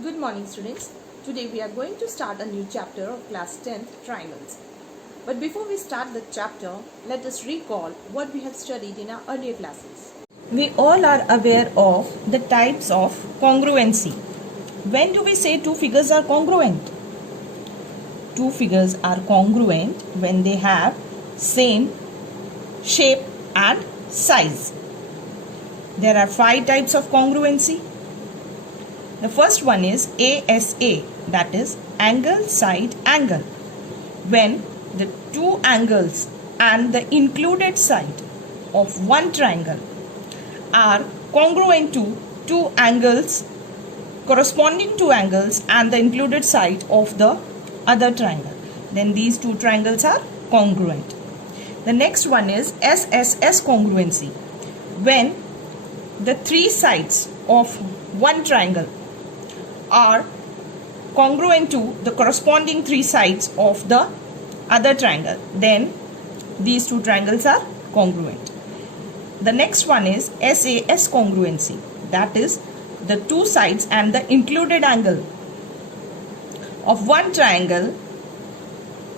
Good morning, students. Today we are going to start a new chapter of class 10th, triangles. But before we start the chapter, let us recall what we have studied in our earlier classes. We all are aware of the types of congruency. When do we say two figures are congruent? Two figures are congruent when they have same shape and size. There are 5 types of congruency. The first one is ASA, that is angle side angle. When the two angles and the included side of one triangle are congruent to two angles, corresponding two angles and the included side of the other triangle, then these two triangles are congruent. The next one is SSS congruency. When the three sides of one triangle are congruent to the corresponding three sides of the other triangle, then these two triangles are congruent. The next one is SAS congruency, that is the two sides and the included angle of one triangle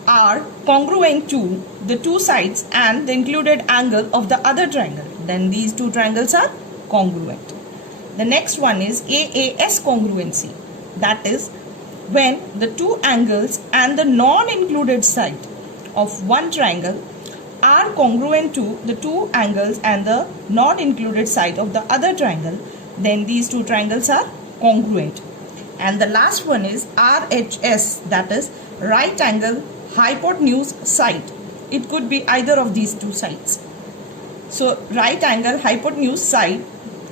are congruent to the two sides and the included angle of the other triangle, then these two triangles are congruent. The next one is AAS congruency, that is when the two angles and the non-included side of one triangle are congruent to the two angles and the non-included side of the other triangle, then these two triangles are congruent. And the last one is RHS, that is right angle hypotenuse side. It could be either of these two sides. So right angle hypotenuse side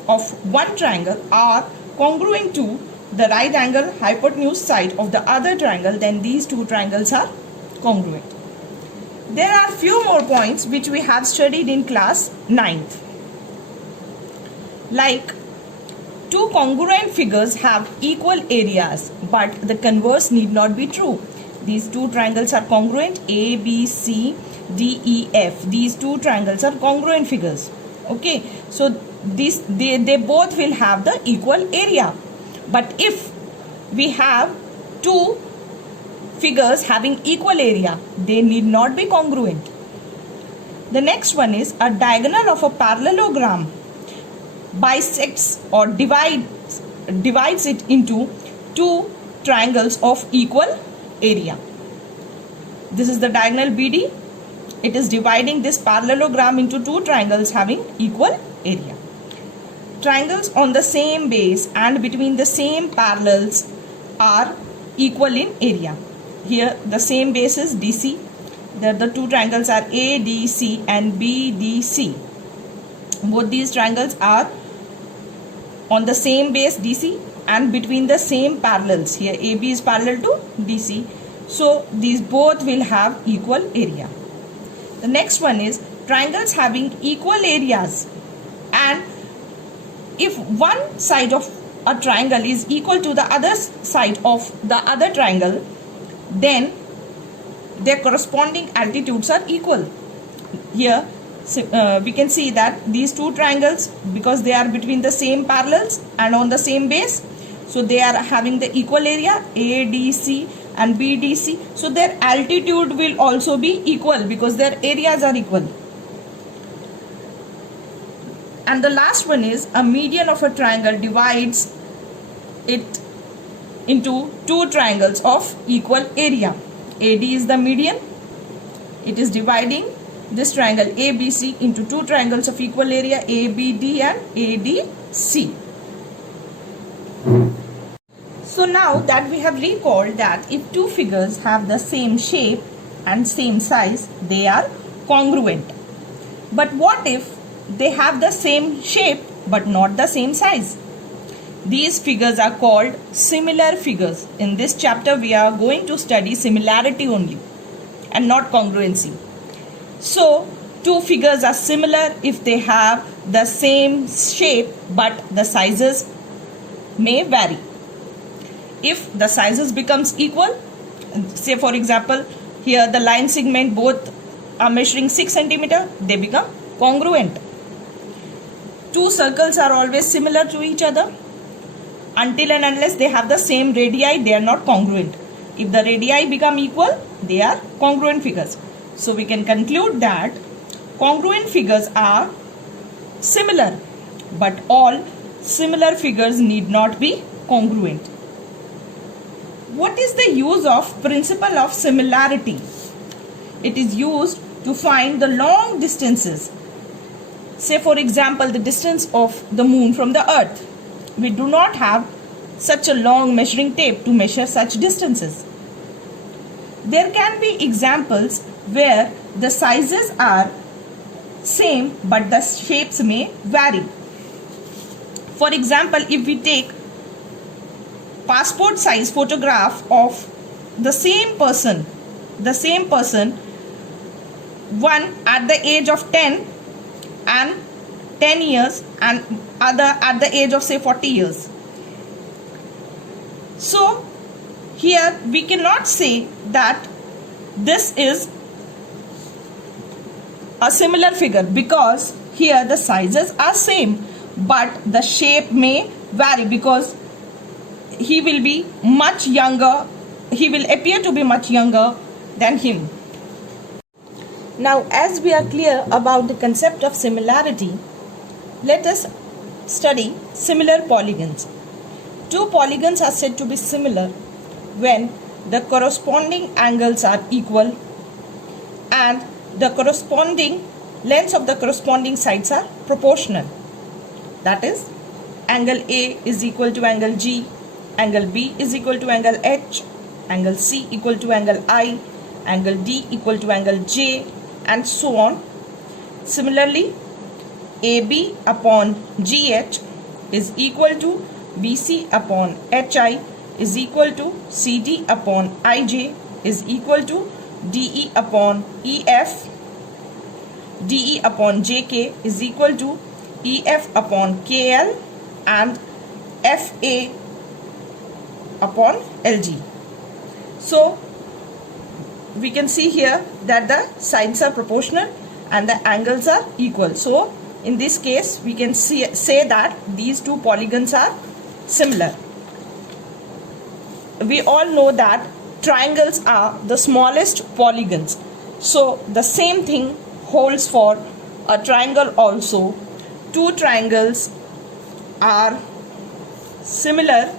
of one triangle are congruent to the right angle hypotenuse side of the other triangle, then these two triangles are congruent. There are few more points which we have studied in class 9th. Like two congruent figures have equal areas, but the converse need not be true. These two triangles are congruent, A, B, C, D, E, F. These two triangles are congruent figures. Okay, so they both will have the equal area. But if we have two figures having equal area, they need not be congruent. The next one is a diagonal of a parallelogram bisects or divides it into two triangles of equal area. This is the diagonal BD. It is dividing this parallelogram into two triangles having equal area. Triangles on the same base and between the same parallels are equal in area. Here the same base is DC. There the two triangles are ADC and BDC. Both these triangles are on the same base DC and between the same parallels. Here AB is parallel to DC. So these both will have equal area. The next one is triangles having equal areas, and if one side of a triangle is equal to the other side of the other triangle, then their corresponding altitudes are equal. Here we can see that these two triangles, because they are between the same parallels and on the same base, so they are having the equal area ADC and BDC. So their altitude will also be equal because their areas are equal. And the last one is a median of a triangle divides it into two triangles of equal area. AD is the median. It is dividing this triangle ABC into two triangles of equal area, ABD and ADC. So now that we have recalled that if two figures have the same shape and same size, they are congruent. But what if they have the same shape but not the same size? These figures are called similar figures. In this chapter we are going to study similarity only and not congruency. So two figures are similar if they have the same shape but the sizes may vary. If the sizes becomes equal, say for example here the line segment both are measuring 6 cm, they become congruent. Two circles are always similar to each other. Until and unless they have the same radii, they are not congruent. If the radii become equal, they are congruent figures. So we can conclude that congruent figures are similar, but all similar figures need not be congruent. What is the use of principle of similarity? It is used to find the long distances. Say for example, the distance of the moon from the earth. We do not have such a long measuring tape to measure such distances. There can be examples where the sizes are same but the shapes may vary. For example, if we take passport size photograph of the same person, one at the age of 10 and 10 years and other at the age of say 40 years. So here we cannot say that this is a similar figure because here the sizes are same but the shape may vary because he will be much younger, he will appear to be much younger than him. Now, as we are clear about the concept of similarity, let us study similar polygons. Two polygons are said to be similar when the corresponding angles are equal and the corresponding lengths of the corresponding sides are proportional. That is, angle A is equal to angle G, angle B is equal to angle H, angle C equal to angle I, angle D equal to angle J, and so on. Similarly, AB upon GH is equal to BC upon HI is equal to CD upon IJ is equal to DE upon EF, DE upon JK is equal to EF upon KL and FA upon LG. So we can see here that the sides are proportional and the angles are equal. So in this case we can say that these two polygons are similar. We all know that triangles are the smallest polygons. So the same thing holds for a triangle also. Two triangles are similar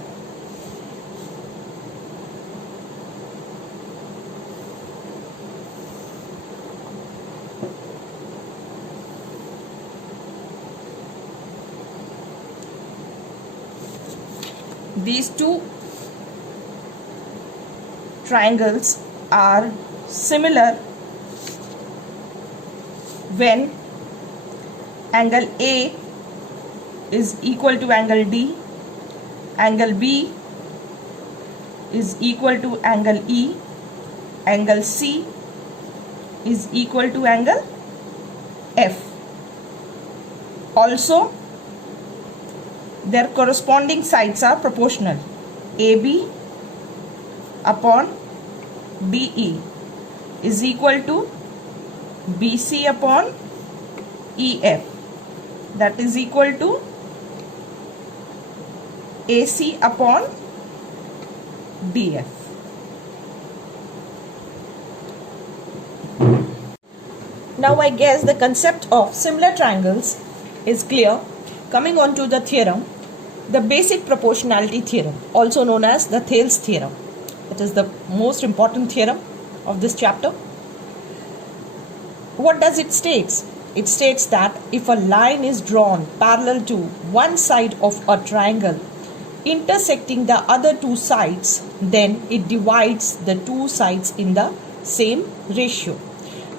these two triangles are similar when angle A is equal to angle D, angle B is equal to angle E, angle C is equal to angle F. Also, their corresponding sides are proportional. AB upon BE is equal to BC upon EF, that is equal to AC upon DF. Now I guess the concept of similar triangles is clear. Coming on to the theorem, the basic proportionality theorem, also known as the Thales theorem. It is the most important theorem of this chapter. What does it state? It states that if a line is drawn parallel to one side of a triangle intersecting the other two sides, then it divides the two sides in the same ratio.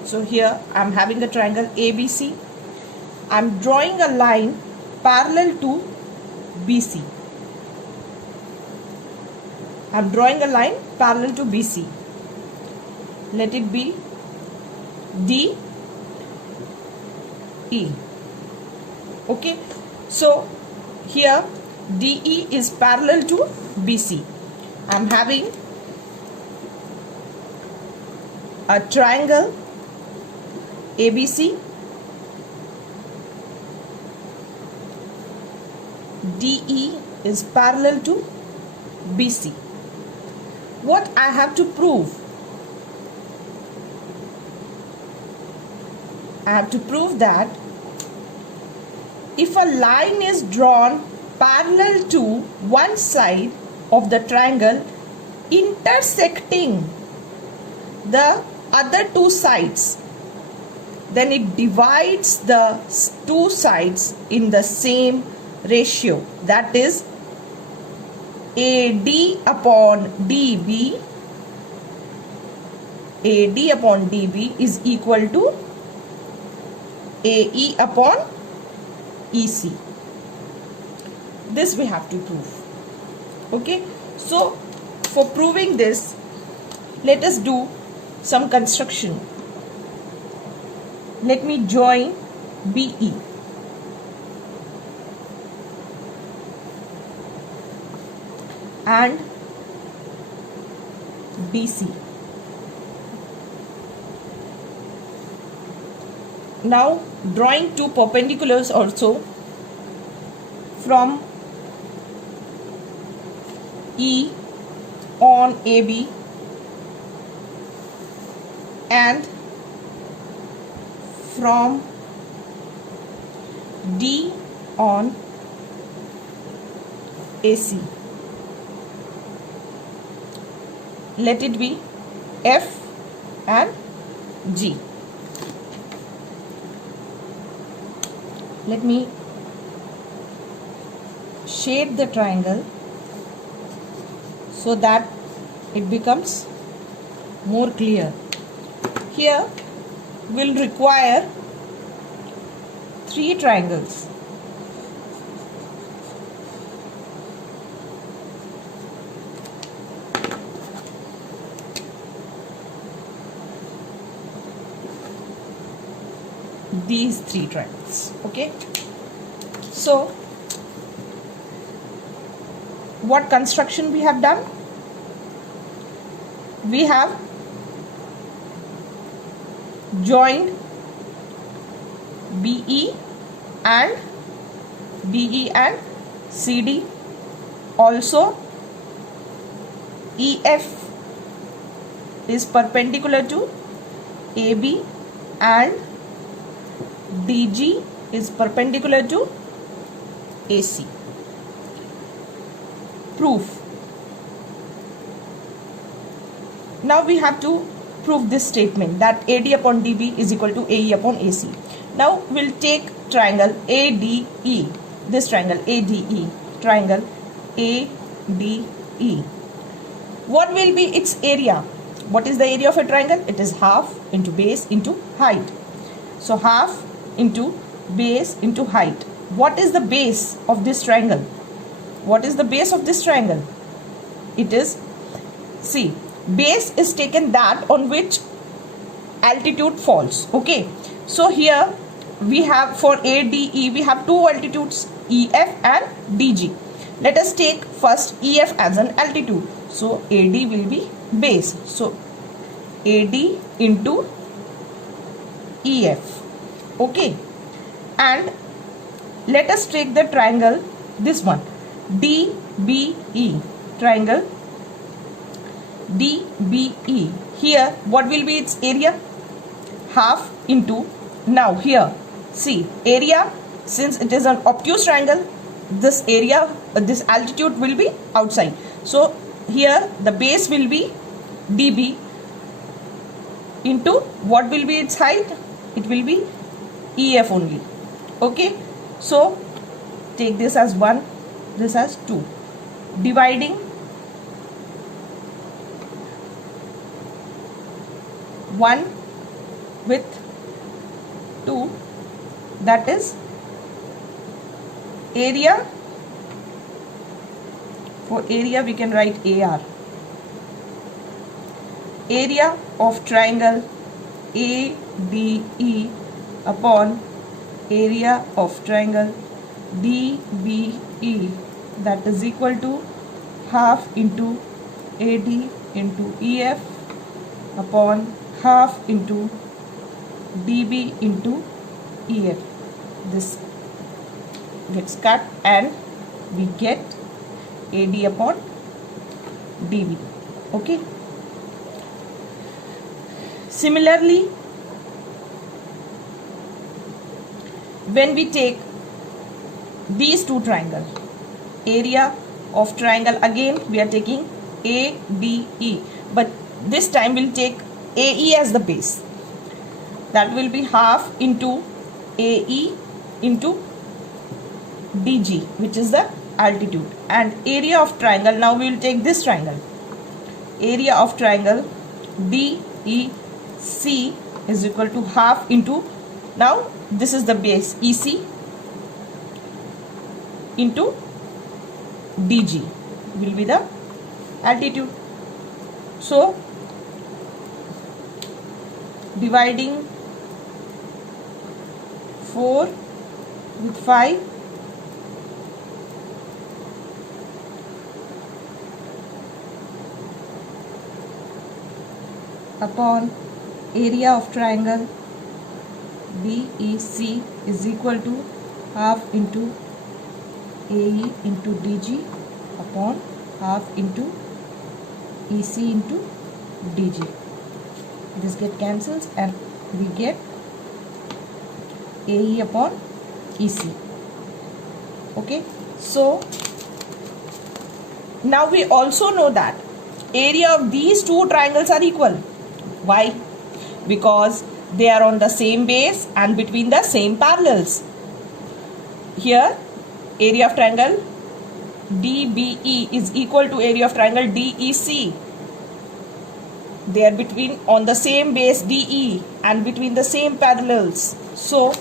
So here I am having a triangle ABC. I am drawing a line parallel to BC. I am drawing a line parallel to BC. Let it be DE. Okay, so here DE is parallel to BC. I am having a triangle ABC. DE is parallel to BC. What I have to prove? I have to prove that if a line is drawn parallel to one side of the triangle intersecting the other two sides, then it divides the two sides in the same ratio, that is AD upon DB. AD upon DB is equal to AE upon EC. This we have to prove. Okay, so for proving this, let us do some construction. Let me join BE. And BC. Now drawing two perpendiculars also from E on AB and from D on AC. Let it be F and G. Let me shade the triangle so that it becomes more clear. Here we'll require 3 triangles. These 3 triangles. Okay, so what construction we have done? We have joined BE and DE and CD. Also EF is perpendicular to AB and DG is perpendicular to AC. Proof. Now we have to prove this statement that AD upon DB is equal to AE upon AC. Now we'll take triangle ADE. This triangle ADE. Triangle ADE. What will be its area? What is the area of a triangle? It is half into base into height. So half into base into height. What is the base of this triangle? What is the base of this triangle? It is, see, base is taken that on which altitude falls. Okay, so here we have for ADE we have two altitudes, EF and DG. Let us take first EF as an altitude. So AD will be base. So AD into EF. Okay, and let us take the triangle, this one, DBE. Triangle DBE. Here what will be its area? Half into, now here see, area, since it is an obtuse triangle, this area, this altitude will be outside. So here the base will be DB into what will be its height? It will be EF only. Okay, so take this as 1, this as 2, dividing 1 with 2, that is area. For area we can write AR. Area of triangle ADE upon area of triangle DBE, that is equal to half into AD into EF upon half into DB into EF. This gets cut and we get AD upon DB. Okay. Similarly, when we take these two triangles, area of triangle, again we are taking ADE, but this time we'll take AE as the base. That will be half into AE into DG, which is the altitude, and area of triangle. Now we will take this triangle. Area of triangle DEC is equal to half into, now this is the base, EC into DG will be the altitude. So dividing 4 with 5, upon area of triangle DEC is equal to half into AE into DG upon half into EC into DG. This get cancels and we get AE upon EC. Okay, so now we also know that area of these two triangles are equal. Why? Because they are on the same base and between the same parallels. Here area of triangle DBE is equal to area of triangle DEC. They are between on the same base DE and between the same parallels. So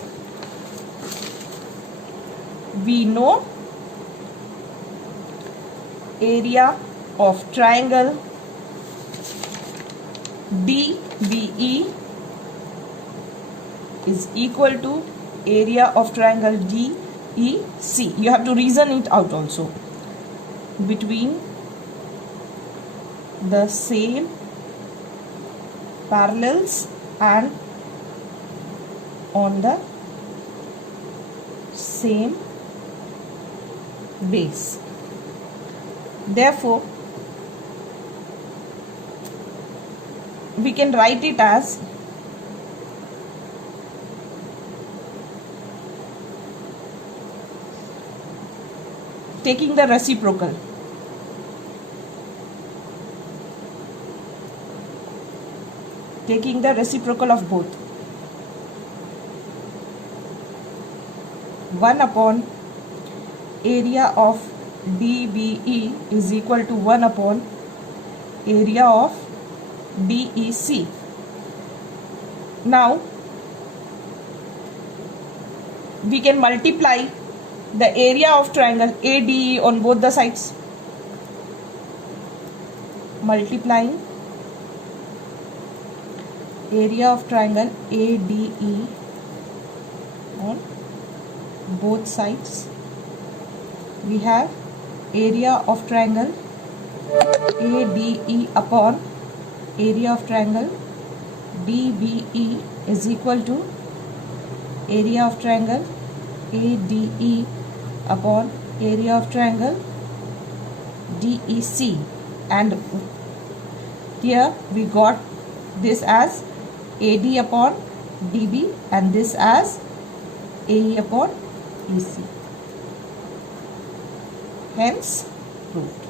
we know area of triangle DBE is equal to area of triangle DEC. You have to reason it out also. Between the same parallels and on the same base. Therefore, we can write it as taking the reciprocal. Taking the reciprocal of both. 1 upon area of DBE is equal to 1 upon area of DEC. Now we can multiply the area of triangle ADE on both the sides. Multiplying area of triangle ADE on both sides, we have area of triangle ADE upon area of triangle DBE is equal to area of triangle ADE upon area of triangle DEC, and here we got this as AD upon DB and this as AE upon EC. Hence proved.